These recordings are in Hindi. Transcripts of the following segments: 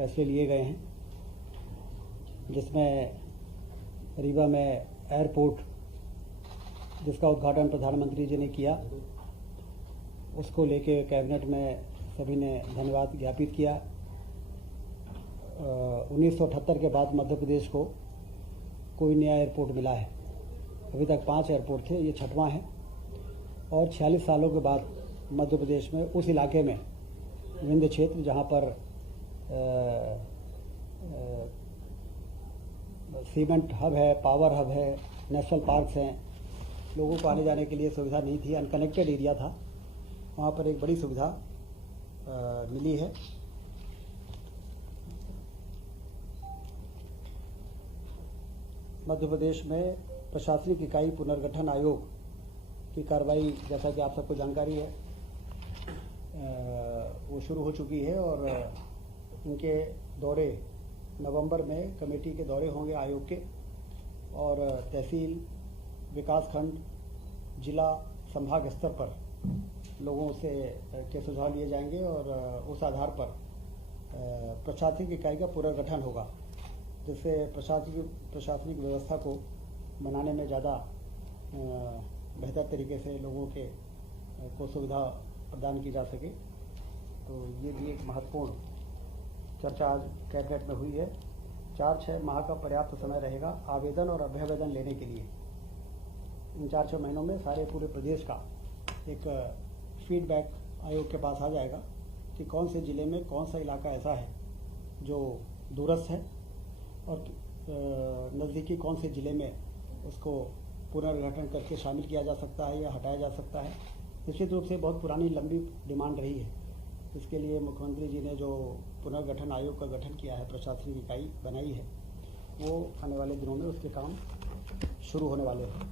फैसले लिए गए हैं, जिसमें रीवा में एयरपोर्ट जिसका उद्घाटन प्रधानमंत्री जी ने किया, उसको लेके कैबिनेट में सभी ने धन्यवाद ज्ञापित किया। 1978 के बाद मध्य प्रदेश को कोई नया एयरपोर्ट मिला है। अभी तक 5 एयरपोर्ट थे, ये 6वां है। और 46 सालों के बाद मध्य प्रदेश में उस इलाके में विंध्य क्षेत्र जहाँ पर सीमेंट हब है, पावर हब है, नेशनल पार्क्स हैं, लोगों को आने जाने के लिए सुविधा नहीं थी, अनकनेक्टेड एरिया था, वहाँ पर एक बड़ी सुविधा मिली है। मध्य प्रदेश में प्रशासनिक इकाई पुनर्गठन आयोग की कार्रवाई, जैसा कि आप सबको जानकारी है, वो शुरू हो चुकी है और इनके दौरे नवंबर में कमेटी के दौरे होंगे आयोग के, और तहसील, विकासखंड, जिला, संभाग स्तर पर लोगों से के सुझाव लिए जाएंगे और उस आधार पर प्रशासनिक इकाई का पुनर्गठन होगा, जिससे प्रशासनिक व्यवस्था को बनाने में ज़्यादा बेहतर तरीके से लोगों के को सुविधा प्रदान की जा सके। तो ये भी एक महत्वपूर्ण चर्चा आज कैबिनेट में हुई है। 4-6 माह का पर्याप्त समय रहेगा आवेदन और अभ्यावेदन लेने के लिए। इन 4-6 महीनों में सारे पूरे प्रदेश का एक फीडबैक आयोग के पास आ जाएगा कि कौन से ज़िले में कौन सा इलाका ऐसा है जो दूरस्थ है और नज़दीकी कौन से ज़िले में उसको पुनर्गठन करके शामिल किया जा सकता है या हटाया जा सकता है। निश्चित रूप से बहुत पुरानी लंबी डिमांड रही है। इसके लिए मुख्यमंत्री जी ने जो पुनर्गठन आयोग का गठन किया है, प्रशासनिक इकाई बनाई है, वो आने वाले दिनों में उसके काम शुरू होने वाले हैं।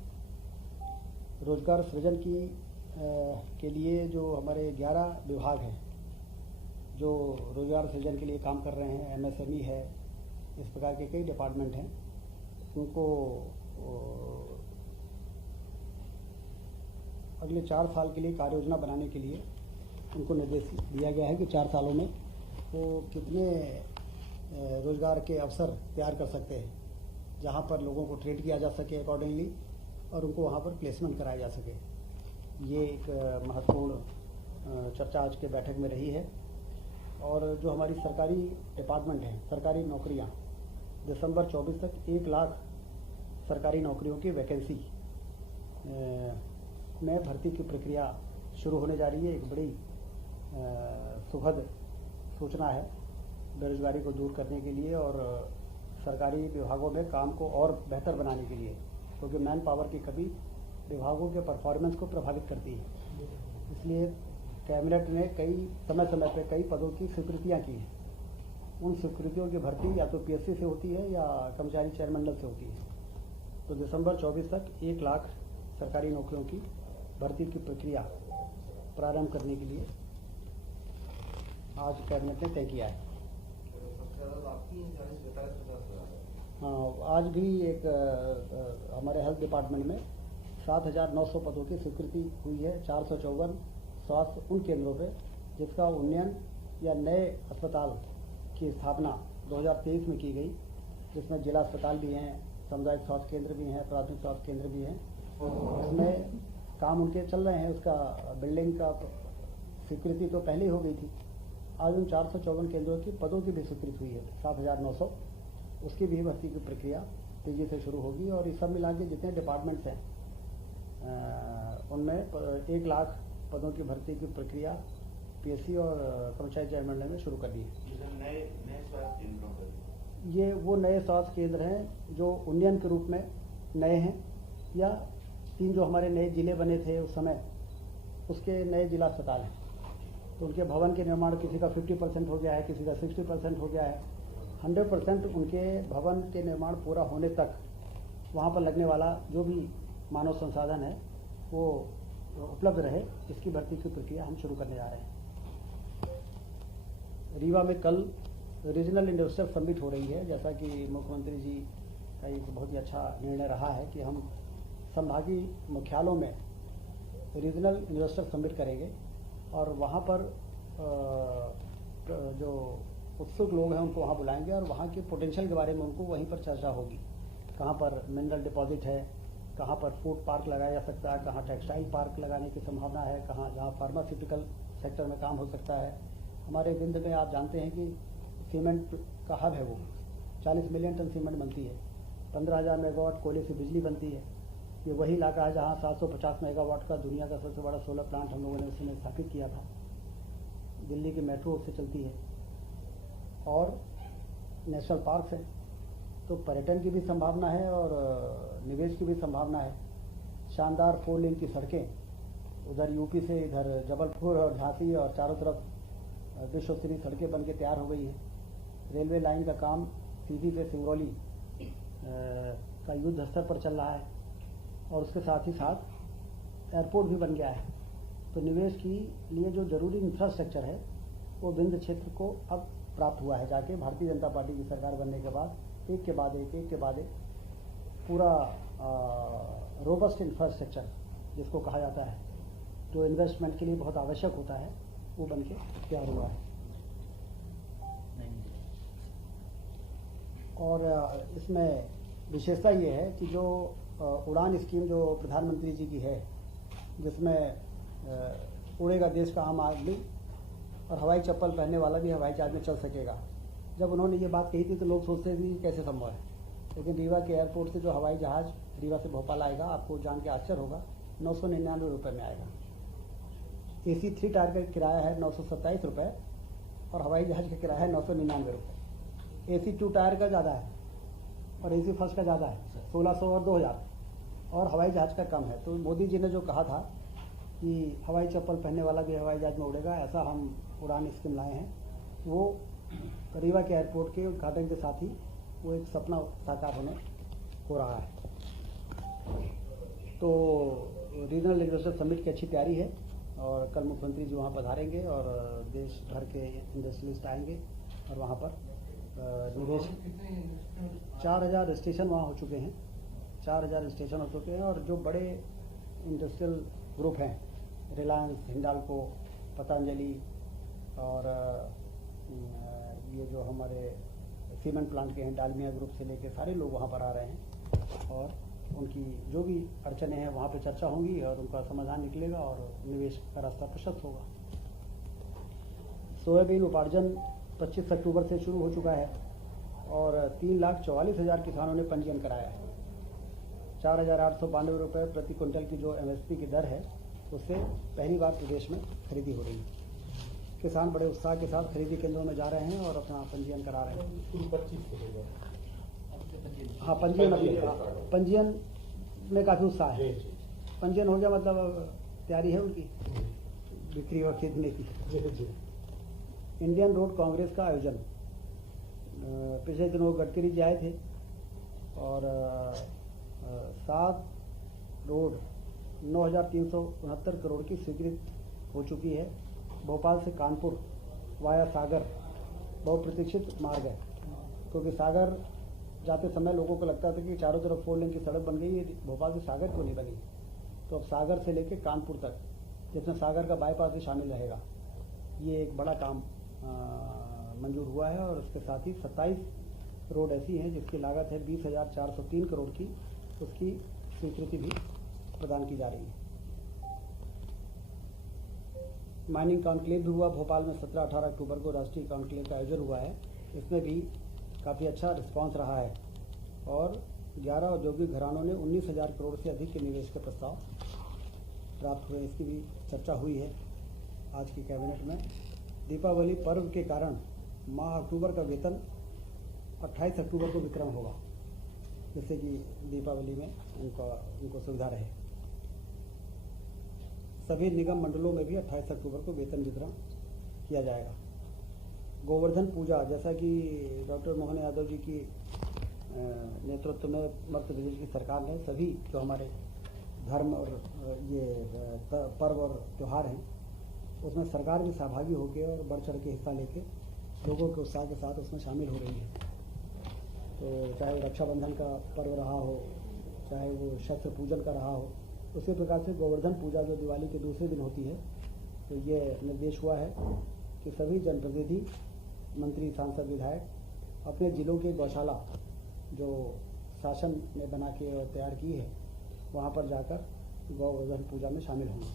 रोजगार सृजन के लिए जो हमारे 11 विभाग हैं जो रोजगार सृजन के लिए काम कर रहे हैं, MSME है, इस प्रकार के कई डिपार्टमेंट हैं, उनको अगले 4 साल के लिए कार्य योजना बनाने के लिए उनको निर्देश दिया गया है कि 4 सालों में वो कितने रोजगार के अवसर तैयार कर सकते हैं, जहाँ पर लोगों को ट्रेन किया जा सके अकॉर्डिंगली और उनको वहाँ पर प्लेसमेंट कराया जा सके। ये एक महत्वपूर्ण चर्चा आज के बैठक में रही है। और जो हमारी सरकारी डिपार्टमेंट हैं, सरकारी नौकरियाँ, दिसंबर 24 तक 1 लाख सरकारी नौकरियों की वैकेंसी में भर्ती की प्रक्रिया शुरू होने जा रही है। एक बड़ी सुखद सूचना है बेरोजगारी को दूर करने के लिए और सरकारी विभागों में काम को और बेहतर बनाने के लिए, क्योंकि मैन पावर की कमी विभागों के परफॉर्मेंस को प्रभावित करती है। इसलिए कैबिनेट ने समय समय पर कई पदों की स्वीकृतियाँ की हैं। उन स्वीकृतियों की भर्ती या तो PSC से होती है या कर्मचारी चयन मंडल से होती है। तो दिसंबर 24 तक 1 लाख सरकारी नौकरियों की भर्ती की प्रक्रिया प्रारंभ करने के लिए आज कैबिनेट ने तय किया है। हाँ, आज भी एक हमारे हेल्थ डिपार्टमेंट में 7,900 पदों की स्वीकृति हुई है। 454 स्वास्थ्य उन केंद्रों पे जिसका उन्नयन या नए अस्पताल की स्थापना 2023 में की गई, जिसमें जिला अस्पताल भी हैं, सामुदायिक स्वास्थ्य केंद्र भी हैं, प्राथमिक स्वास्थ्य केंद्र भी हैं। इसमें काम उनके चल रहे हैं। उसका बिल्डिंग का स्वीकृति तो पहले ही हो गई थी। आज उन 454 केंद्रों की पदों की भी स्वीकृति हुई है 7,900। उसकी भी भर्ती की प्रक्रिया तेजी से शुरू होगी और इस सब मिला के जितने डिपार्टमेंट्स हैं उनमें 1 लाख पदों की भर्ती की प्रक्रिया PSC और कर्मचारी चयन मंडल में शुरू कर दी है। ये वो नए स्वास्थ्य केंद्र हैं जो उन्नयन के रूप में नए हैं, या 3 जो हमारे नए जिले बने थे उस समय, उसके नए जिला अस्पताल हैं। तो उनके भवन के निर्माण किसी का 50% हो गया है, किसी का 60% हो गया है। 100% उनके भवन के निर्माण पूरा होने तक वहाँ पर लगने वाला जो भी मानव संसाधन है वो उपलब्ध रहे, इसकी भर्ती की प्रक्रिया हम शुरू करने जा रहे हैं। रीवा में कल रीजनल इन्वेस्टर समिट हो रही है। जैसा कि मुख्यमंत्री जी का एक बहुत ही अच्छा निर्णय रहा है कि हम संभागीय मुख्यालयों में रीजनल इन्वेस्टर समिट करेंगे और वहाँ पर जो उत्सुक लोग हैं उनको वहाँ बुलाएंगे और वहाँ के पोटेंशियल के बारे में उनको वहीं पर चर्चा होगी। कहाँ पर मिनरल डिपॉजिट है, कहाँ पर फूड पार्क लगाया जा सकता है, कहाँ टेक्सटाइल पार्क लगाने की संभावना है, कहाँ जहाँ फार्मास्यूटिकल सेक्टर में काम हो सकता है। हमारे विंध्य में आप जानते हैं कि सीमेंट का हब है, वो 40 मिलियन टन सीमेंट बनती है, 15,000 मेगावाट कोयले से बिजली बनती है। ये वही इलाका है जहाँ 750 मेगावाट का दुनिया का सबसे बड़ा सोलर प्लांट हम लोगों ने उसमें स्थापित किया था। दिल्ली की मेट्रो उससे चलती है और नेशनल पार्क है। तो पर्यटन की भी संभावना है और निवेश की भी संभावना है। शानदार 4 लेन की सड़कें, उधर यूपी से इधर जबलपुर और झांसी और चारों तरफ विश्व स्तरीय सड़कें बन के तैयार हो गई हैं। रेलवे लाइन का काम सीधी से सिंगरौली का युद्ध स्तर पर चल रहा है और उसके साथ ही साथ एयरपोर्ट भी बन गया है। तो निवेश के लिए जो जरूरी इंफ्रास्ट्रक्चर है वो विंध्य क्षेत्र को अब प्राप्त हुआ है जाके। भारतीय जनता पार्टी की सरकार बनने के बाद एक के बाद एक पूरा रोबस्ट इंफ्रास्ट्रक्चर जिसको कहा जाता है, जो इन्वेस्टमेंट के लिए बहुत आवश्यक होता है, वो बन के तैयार हुआ है। और इसमें विशेषता ये है कि जो उड़ान स्कीम जो प्रधानमंत्री जी की है, जिसमें उड़ेगा देश का आम आदमी और हवाई चप्पल पहनने वाला भी हवाई जहाज में चल सकेगा। जब उन्होंने ये बात कही थी तो लोग सोचते थे कि कैसे संभव है, लेकिन रीवा के एयरपोर्ट से जो हवाई जहाज़ रीवा से भोपाल आएगा, आपको जान के आश्चर्य होगा, 999 रुपये में आएगा। AC 3 टायर का किराया है 927 रुपये और हवाई जहाज़ का किराया है 999 रुपये। AC 2 टायर का ज़्यादा है और AC फर्स्ट का ज़्यादा है, 1600 और 2000, और हवाई जहाज़ का कम है। तो मोदी जी ने जो कहा था कि हवाई चप्पल पहनने वाला भी हवाई जहाज़ में उड़ेगा, ऐसा हम उड़ान स्कीम लाए हैं, वो रीवा के एयरपोर्ट के उद्घाटन के साथ ही वो एक सपना साकार होने हो रहा है। तो रीजनल इन्वेस्टर समिट की अच्छी तैयारी है और कल मुख्यमंत्री जी वहाँ पधारेंगे और देश भर के इंडस्ट्रियलिस्ट आएंगे और वहाँ पर निवेश 4000 स्टेशन वहाँ हो चुके हैं, 4000 स्टेशन हो चुके हैं। और जो बड़े इंडस्ट्रियल ग्रुप हैं, रिलायंस, हिंडाल्को, पतंजलि और ये जो हमारे सीमेंट प्लांट के हैं, डालमिया ग्रुप से लेके सारे लोग वहाँ पर आ रहे हैं और उनकी जो भी अड़चने हैं वहाँ पे चर्चा होंगी और उनका समाधान निकलेगा और निवेश का रास्ता प्रशस्त होगा। सोयाबीन उपार्जन 25 अक्टूबर से शुरू हो चुका है और 3,44,000 किसानों ने पंजीयन कराया है। 4,892 रुपये प्रति क्विंटल की जो MSP की दर है, उससे पहली बार प्रदेश में खरीदी हो रही है। किसान बड़े उत्साह के साथ खरीदी केंद्रों में जा रहे हैं और अपना पंजीयन करा रहे हैं। हाँ, पंजीयन में काफ़ी उत्साह है। पंजीयन हो गया मतलब तैयारी है उनकी बिक्री और खरीदने की। इंडियन रोड कांग्रेस का आयोजन पिछले दिनों गडकरी जी आए थे और 7 रोड 9,369 करोड़ की स्वीकृत हो चुकी है। भोपाल से कानपुर वाया सागर बहुप्रतीक्षित मार्ग है, क्योंकि सागर जाते समय लोगों को लगता था कि चारों तरफ 4 लेन की सड़क बन गई है, भोपाल से सागर क्यों नहीं बनी। तो अब सागर से लेकर कानपुर तक, जिसमें सागर का बाईपास भी शामिल रहेगा, ये एक बड़ा काम मंजूर हुआ है। और उसके साथ ही 27 रोड ऐसी हैं जिसकी लागत है 20,403 करोड़ की, उसकी स्वीकृति भी प्रदान की जा रही है। माइनिंग कॉन्क्लेव भी हुआ भोपाल में 17-18 अक्टूबर को राष्ट्रीय कॉन्क्लेव का आयोजन हुआ है। इसमें भी काफ़ी अच्छा रिस्पांस रहा है और 11 औद्योगिक घरानों ने 19,000 करोड़ से अधिक के निवेश के प्रस्ताव प्राप्त हुए। इसकी भी चर्चा हुई है आज की कैबिनेट में। दीपावली पर्व के कारण माह अक्टूबर का वेतन 28 अक्टूबर को विक्रम होगा, जिससे कि दीपावली में उनको सुविधा रहे। सभी निगम मंडलों में भी 28 अक्टूबर को वेतन वितरण किया जाएगा। गोवर्धन पूजा, जैसा कि डॉक्टर मोहन यादव जी की नेतृत्व में मध्य प्रदेश की सरकार ने सभी जो हमारे धर्म और ये पर्व और त्यौहार हैं, उसमें सरकार भी सहभागी होकर और बढ़ चढ़ के हिस्सा लेके लोगों के उत्साह के साथ उसमें शामिल हो रही है। तो चाहे वो रक्षाबंधन का पर्व रहा हो, चाहे वो शस्त्र पूजन का रहा हो, उसी प्रकार से गोवर्धन पूजा जो दिवाली के दूसरे दिन होती है, तो ये निर्देश हुआ है कि सभी जनप्रतिनिधि मंत्री, सांसद, विधायक अपने जिलों के गौशाला जो शासन ने बना के और तैयार की है वहाँ पर जाकर गौवर्धन पूजा में शामिल होंगे।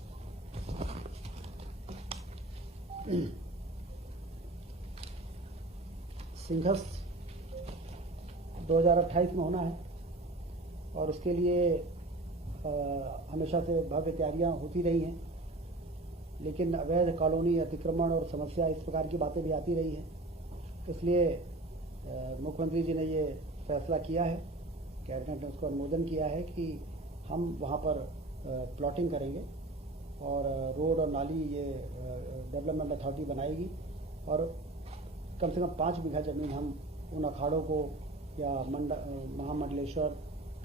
सिंघस 2028 में होना है और उसके लिए हमेशा से भव्य तैयारियां होती रही हैं, लेकिन अवैध कॉलोनी, अतिक्रमण और समस्या इस प्रकार की बातें भी आती रही हैं। इसलिए मुख्यमंत्री जी ने ये फैसला किया है, कैबिनेट ने उसको अनुमोदन किया है कि हम वहाँ पर प्लॉटिंग करेंगे और रोड और नाली ये डेवलपमेंट अथॉरिटी बनाएगी और कम से कम 5 बीघा ज़मीन हम उन अखाड़ों को या महामंडलेश्वर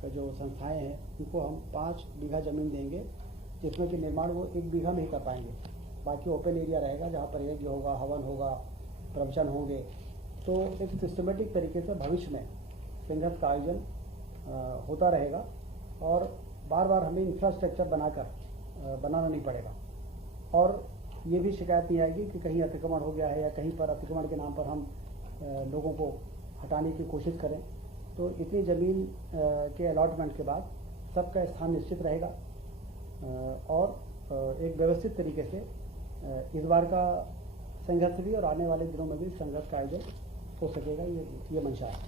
का जो संस्थाएं हैं उनको हम 5 बीघा ज़मीन देंगे, जिसमें कि निर्माण वो 1 बीघा में ही कर पाएंगे। बाकी ओपन एरिया रहेगा जहाँ पर यज्ञ होगा, हवन होगा, प्रवचन होंगे। तो एक सिस्टमेटिक तरीके से भविष्य में सिंघस का आयोजन होता रहेगा और बार बार हमें इंफ्रास्ट्रक्चर बनाना नहीं पड़ेगा और ये भी शिकायत नहीं आएगी कि कहीं अतिक्रमण हो गया है या कहीं पर अतिक्रमण के नाम पर हम लोगों को हटाने की कोशिश करें। तो इतनी ज़मीन के अलॉटमेंट के बाद सबका स्थान निश्चित रहेगा और एक व्यवस्थित तरीके से इस बार का संघर्ष भी और आने वाले दिनों में भी संघर्ष का आयोजन हो सकेगा, ये मंशा है।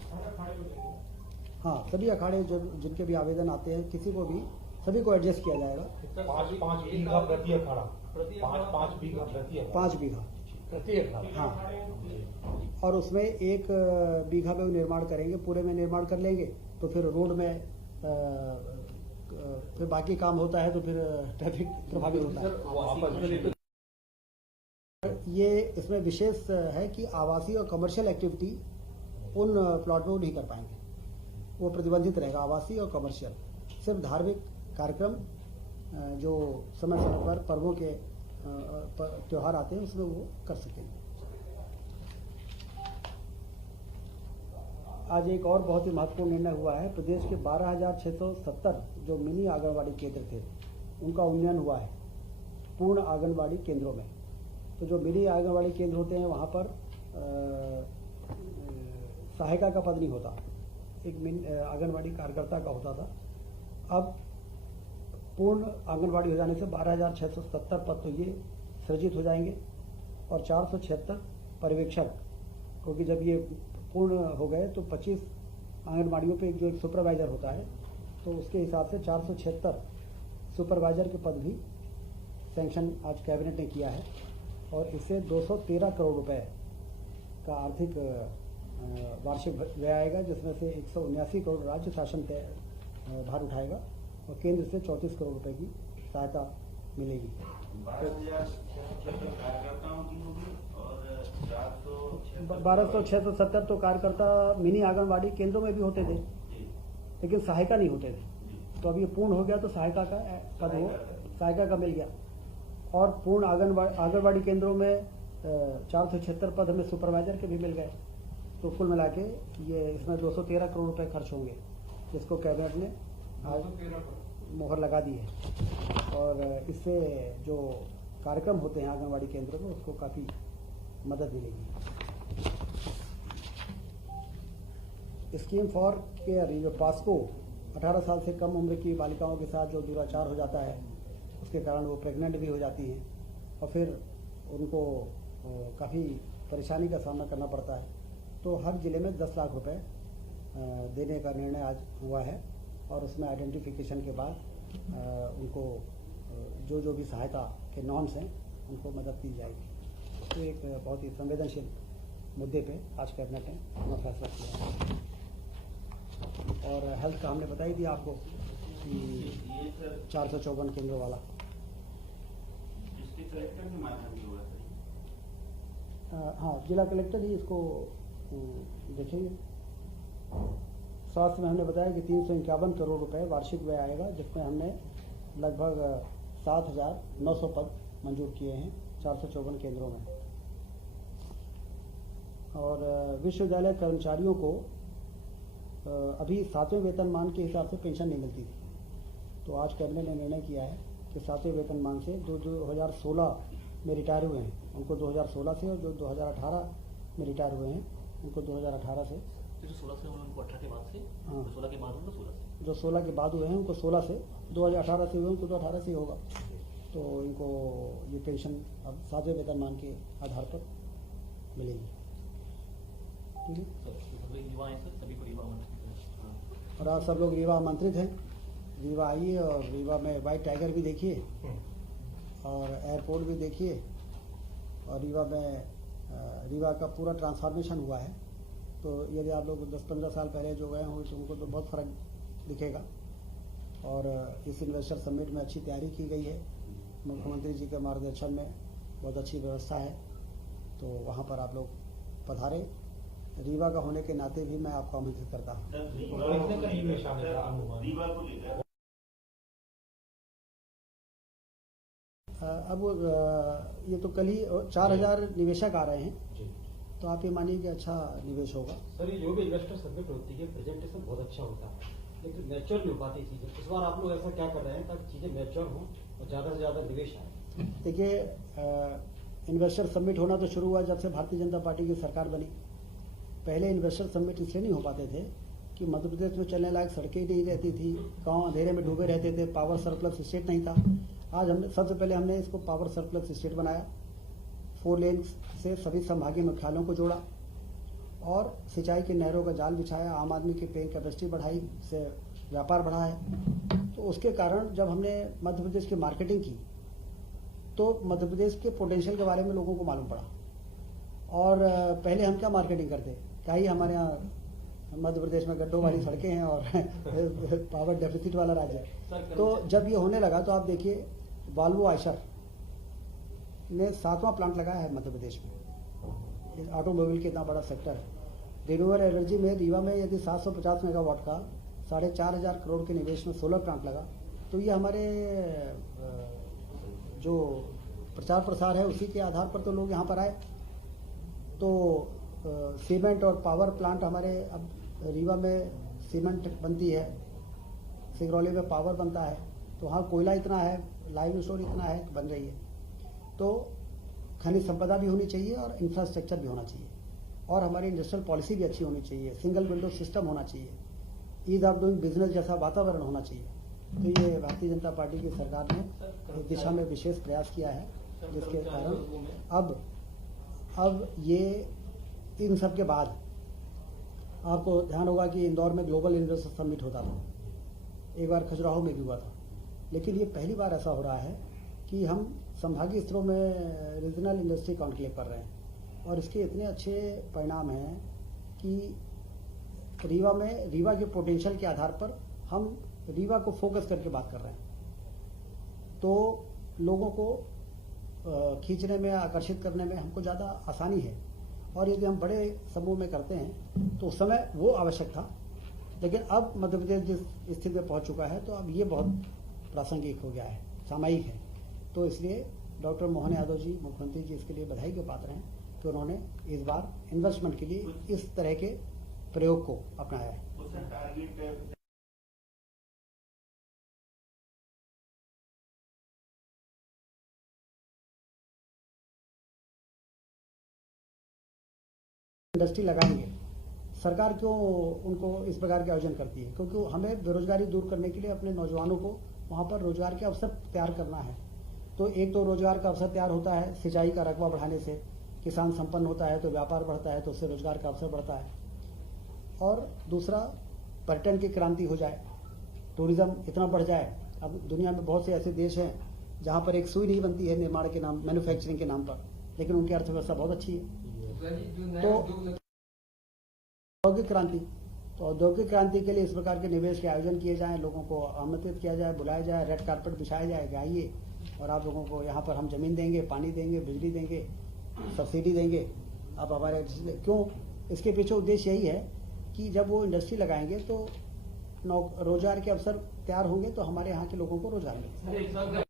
हाँ, सभी अखाड़े जो जिनके भी आवेदन आते हैं किसी को भी सभी को एडजस्ट किया जाएगा। 5 बीघा प्रति अखाड़ा, 5 बीघा प्रति अखाड़ा, हाँ। और उसमें 1 बीघा में निर्माण करेंगे, पूरे में निर्माण कर लेंगे तो फिर रोड में फिर बाकी काम होता है तो फिर ट्रैफिक प्रभावित होता है। ये इसमें विशेष है कि आवासीय और कमर्शियल एक्टिविटी उन प्लॉट में वो नहीं कर पाएंगे, वो प्रतिबंधित रहेगा। आवासीय और कमर्शियल, सिर्फ धार्मिक कार्यक्रम जो समय समय पर पर्वों के त्यौहार आते हैं उसमें वो कर सकेंगे। आज एक और बहुत ही महत्वपूर्ण निर्णय हुआ है। प्रदेश के 12,670 जो मिनी आंगनबाड़ी केंद्र थे उनका उन्नयन हुआ है पूर्ण आंगनबाड़ी केंद्रों में। तो जो मिनी आंगनबाड़ी केंद्र होते हैं वहाँ पर सहायिका का पद नहीं होता, एक आंगनबाड़ी कार्यकर्ता का होता था। अब पूर्ण आंगनबाड़ी हो जाने से 12,670 पद तो ये सृजित हो जाएंगे और 476 पर्यवेक्षक, क्योंकि जब ये पूर्ण हो गए तो 25 आंगनबाड़ियों पे जो एक सुपरवाइजर होता है तो उसके हिसाब से 476 सुपरवाइजर के पद भी सैंक्शन आज कैबिनेट ने किया है और इससे 213 करोड़ रुपए का आर्थिक वार्षिक व्यय आएगा, जिसमें से 179 करोड़ राज्य शासन भार उठाएगा और केंद्र से 34 करोड़ रुपए की सहायता मिलेगी। 12,670 तो कार्यकर्ता मिनी आंगनबाड़ी केंद्रों में भी होते थे लेकिन सहायिका नहीं होते थे। तो अब ये पूर्ण हो गया तो सहायिका का पद हो सहायिका का मिल गया और पूर्ण आंगनबाड़ी केंद्रों में 476 पद हमें सुपरवाइजर के भी मिल गए। तो कुल मिला के ये इसमें 213 करोड़ रुपए खर्च होंगे, जिसको कैबिनेट ने आज मोहर लगा दी है और इससे जो कार्यक्रम होते हैं आंगनबाड़ी केंद्रों में उसको काफ़ी मदद मिलेगी। स्कीम फॉर केयर, जो पास्को 18 साल से कम उम्र की बालिकाओं के साथ जो दुराचार हो जाता है उसके कारण वो प्रेग्नेंट भी हो जाती हैं और फिर उनको काफ़ी परेशानी का सामना करना पड़ता है। तो हर जिले में 10 लाख रुपए देने का निर्णय आज हुआ है और उसमें आइडेंटिफिकेशन के बाद उनको जो भी सहायता के नॉर्म्स हैं उनको मदद दी जाएगी। तो एक बहुत ही संवेदनशील मुद्दे पे आज कैबिनेट ने अपना फैसला किया है। और हेल्थ का हमने बता ही दिया आपको कि 454 केंद्रों वाला कलेक्टर के माध्यम से होगा सर। हाँ, जिला कलेक्टर ही इसको देखेंगे। स्वास्थ्य में हमने बताया कि 351 करोड़ रुपए वार्षिक व्यय आएगा, जिसमें हमने लगभग 7,900 पद मंजूर किए हैं 454 केंद्रों में। और विश्वविद्यालय कर्मचारियों को अभी 7वें वेतनमान के हिसाब से पेंशन नहीं मिलती थी। तो आज कैबिनेट ने निर्णय किया है कि 7वें वेतनमान से जो 2016 में रिटायर हुए हैं उनको 2016 से और जो 2018 में रिटायर हुए हैं, उनको 2018 से, जो 16 से हुए उनको 18 के बाद से, हाँ। 16 के बाद उनको 16 से। जो 16 के बाद हुए हैं उनको 16 से, 2018 से हुए उनको तो 18 से ही होगा। तो इनको ये पेंशन अब 7वें वेतनमान के आधार पर मिलेगी। ठीक है। सभी युवा हैं सर, सभी को युवा आमंत्रित और आज सब लोग रीवा आमंत्रित हैं। रीवा आइए और रीवा में वाइट टाइगर भी देखिए और एयरपोर्ट भी देखिए। और रीवा में रीवा का पूरा ट्रांसफॉर्मेशन हुआ है। तो यदि आप लोग 10-15 साल पहले जो गए हों तो उनको तो बहुत फ़र्क दिखेगा। और इस इन्वेस्टर समिट में अच्छी तैयारी की गई है, मुख्यमंत्री जी के मार्गदर्शन में बहुत अच्छी व्यवस्था है। तो वहाँ पर आप लोग पधारे। रीवा का होने के नाते भी मैं आपको आमंत्रित करता हूँ। अब ये तो कल ही 4000 निवेशक आ रहे हैं, तो आप ये मानिए कि अच्छा निवेश होगा। सर, ये जो भी इन्वेस्टर समिट होती है प्रेजेंटेशन बहुत अच्छा होता है, लेकिन मैच्योर नहीं हो पाती चीजें। इस बार आप लोग ऐसा क्या कर रहे हैं ताकि चीजें मैच्योर हों और ज्यादा से ज्यादा निवेश आए? देखिए, इन्वेस्टर समिट होना तो शुरू हुआ जब से भारतीय जनता पार्टी की सरकार बनी। पहले इन्वेस्टर समिट इसलिए नहीं हो पाते थे कि मध्य प्रदेश में चलने लायक सड़कें नहीं रहती थी, गाँव अंधेरे में डूबे रहते थे, पावर सरप्लस स्टेट नहीं था। आज हमने सबसे पहले इसको पावर सरप्लस स्टेट बनाया, 4 लेन से सभी संभागीय मुख्यालयों को जोड़ा और सिंचाई के नहरों का जाल बिछाया, आम आदमी की पेइंग कैपेसिटी बढ़ाई, से व्यापार बढ़ा है। तो उसके कारण जब हमने मध्य प्रदेश की मार्केटिंग की तो मध्य प्रदेश के पोटेंशियल के बारे में लोगों को मालूम पड़ा। और पहले हम क्या मार्केटिंग करते, क्या ही हमारे यहाँ मध्य प्रदेश में गड्ढों वाली सड़कें हैं और पावर डेफिसिट वाला राज्य है। तो जब ये होने लगा तो आप देखिए, वॉल्वो आयशर ने 7वां प्लांट लगाया है मध्य प्रदेश में। ऑटोमोबाइल के इतना बड़ा सेक्टर है। रिन्यूएबल एनर्जी में रीवा में यदि 750 मेगावाट का 4500 करोड़ के निवेश में सोलर प्लांट लगा, तो ये हमारे जो प्रचार प्रसार है उसी के आधार पर तो लोग यहाँ पर आए। तो सीमेंट और पावर प्लांट हमारे अब रीवा में सीमेंट बनती है, सिंगरौली में पावर बनता है, तो वहाँ कोयला इतना है, लाइव स्टोर इतना है, बन रही है। तो खनिज संपदा भी होनी चाहिए और इंफ्रास्ट्रक्चर भी होना चाहिए और हमारी इंडस्ट्रियल पॉलिसी भी अच्छी होनी चाहिए, सिंगल विंडो सिस्टम होना चाहिए, ईज ऑफ डूइंग बिजनेस जैसा वातावरण होना चाहिए। तो ये भारतीय जनता पार्टी की सरकार ने इस दिशा में विशेष प्रयास किया है, जिसके कारण अब ये इन सब के बाद आपको ध्यान होगा कि इंदौर में ग्लोबल इन्वेस्टर समिट होता था, एक बार खजुराहो में भी हुआ था, लेकिन ये पहली बार ऐसा हो रहा है कि हम संभागीय स्तरों में रीजनल इंडस्ट्री कॉन्क्लेव कर रहे हैं और इसके इतने अच्छे परिणाम हैं कि रीवा के पोटेंशियल के आधार पर हम रीवा को फोकस करके बात कर रहे हैं। तो लोगों को खींचने में, आकर्षित करने में हमको ज़्यादा आसानी है। और यदि हम बड़े समूह में करते हैं तो उस समय वो आवश्यक था, लेकिन अब मध्य प्रदेश जिस स्थिति में पहुंच चुका है तो अब ये बहुत प्रासंगिक हो गया है, सामयिक है। तो इसलिए डॉक्टर मोहन यादव जी, मुख्यमंत्री जी, इसके लिए बधाई के पात्र हैं कि उन्होंने इस बार इन्वेस्टमेंट के लिए इस तरह के प्रयोग को अपनाया है। इंडस्ट्री लगाएंगे, सरकार क्यों उनको इस प्रकार के आयोजन करती है? क्योंकि हमें बेरोजगारी दूर करने के लिए अपने नौजवानों को वहाँ पर रोजगार के अवसर तैयार करना है। तो एक तो रोजगार का अवसर तैयार होता है सिंचाई का रकबा बढ़ाने से, किसान संपन्न होता है तो व्यापार बढ़ता है, तो उससे रोजगार का अवसर बढ़ता है। और दूसरा, पर्यटन की क्रांति हो जाए, टूरिज्म इतना बढ़ जाए। अब दुनिया में बहुत से ऐसे देश हैं जहाँ पर एक सुई नहीं बनती है निर्माण के नाम, मैन्युफैक्चरिंग के नाम पर, लेकिन उनकी अर्थव्यवस्था बहुत अच्छी है। तो औद्योगिक क्रांति, तो औद्योगिक क्रांति के लिए इस प्रकार के निवेश के आयोजन किए जाएं, लोगों को आमंत्रित किया जाए, बुलाया जाए, रेड कार्पेट बिछाया जाए कि आइए और आप लोगों को यहाँ पर हम जमीन देंगे, पानी देंगे, बिजली देंगे, सब्सिडी देंगे, आप हमारे क्यों? इसके पीछे उद्देश्य यही है कि जब वो इंडस्ट्री लगाएंगे तो रोजगार के अवसर तैयार होंगे तो हमारे यहाँ के लोगों को रोजगार मिलेगा।